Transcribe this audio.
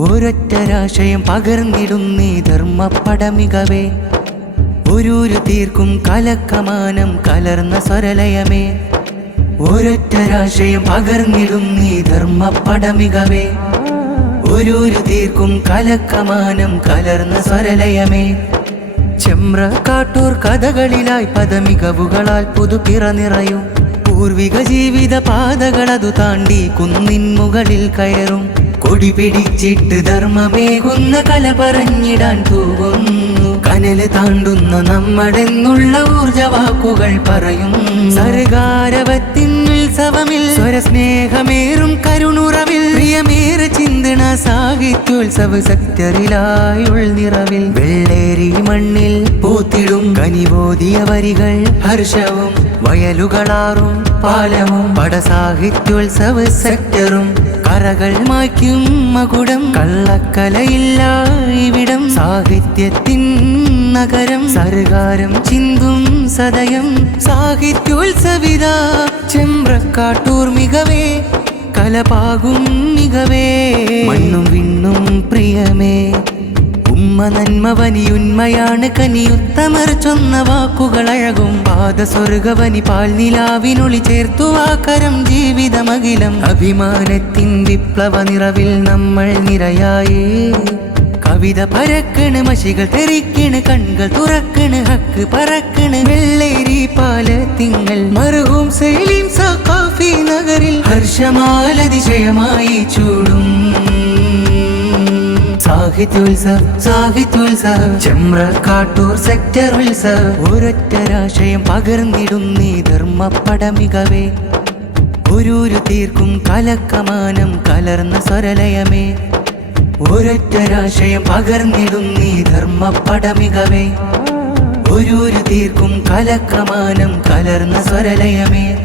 ഒരൊറ്റരാശയം പകർന്നിടുന്നീ ധർമ്മപ്പടമികവേ. ഒരൂരു തീർക്കും കലക്കമാനം കലർന്ന സ്വരലയമേ. ഒരൊറ്റരാശയം പകർന്നിടുന്നീ ധർമ്മപ്പടമികവേ. ഒരൂരു തീർക്കും കലക്കമാനം കലർന്ന സ്വരലയമേ. ചെമ്പ്രക്കാട്ടൂർ കഥകളിലായി പദമികവുകളാൽ പുതുപിറ നിറയും. പൂർവിക ജീവിത പാതകളതു താണ്ടി കുന്നിൻ മുകളിൽ കയറും. കൊടി പിടിച്ചിട്ട് ധർമ്മമേകുന്ന കല പറഞ്ഞിടാൻ തൂകുന്നു. കനല് താണ്ടുന്ന നമ്മടെന്നുള്ള ഊർജവാക്കുകൾ പറയും. സർഗാരവത്തിൻ ഉത്സവമിൽ സ്വരസ്നേഹമേറും കരുണുറവിൽ പ്രിയമേറെ ചിന്തണ സാഹിത്യോത്സവ സെക്ടറിലായി ഉൾനിറവിൽ. വെള്ളേരി മണ്ണിൽ പൂത്തിടും കനിബോധിയ വരികൾ ഹർഷവും വയലുകളാറും പാലവും പടസാഹിത്യോത്സവ സെക്ടറും. കറകൾ മായ്ക്കും മകുടം കള്ളക്കലയില്ല ഇവിടം. സാഹിത്യത്തിൻ നഗരം സർഗാരം ചിന്തും സദയം. സാഹിത്യോത്സവിത ചെമ്പ്രക്കാട്ടൂർ മികവേ കലപാകും മികവേ. മണ്ണും വിണ്ണും പ്രിയമേ ഉമ്മ നന്മവനിയുന്മയാണ് കനിയുത്തമർ ചൊന്ന വാക്കുകളഴകും. പാദസ്വർഗവനി പാൽനിലാവിനൊളി ചേർത്തു വാക്കരം ജീവിതമകിലം. അഭിമാനത്തിൻ വിപ്ലവ നിറവിൽ നമ്മൾ നിരയായേ. കവിത പരക്കണ് മഷികൾ തെറിക്കണ് കൺകൾ തുറക്കണ് ഹക്ക് പറക്കണ്. വെള്ളേരി പാലത്തിങ്ങൾ മറുകും സേലിം സഖാഫി നഗരിൽ ഹർഷമാലതിശയമായി ചൂടും. സാഹിത്യോത്സവ് ചെമ്പ്രക്കാട്ടൂർ സെക്ടർ ഉത്സവ്. ഒരൊറ്റരാശയം പകർന്നിടുന്നീ ധർമ്മപ്പടമികവേ. ഒരൂരു തീർക്കും കലക്കമാനം കലർന്ന സ്വരലയമേ. ഒരൊറ്റരാശയം പകർന്നിടുന്നീ ധർമ്മപ്പടമികവേ. ഒരൂരു തീർക്കും കലക്കമാനം കലർന്ന സ്വരലയമേ.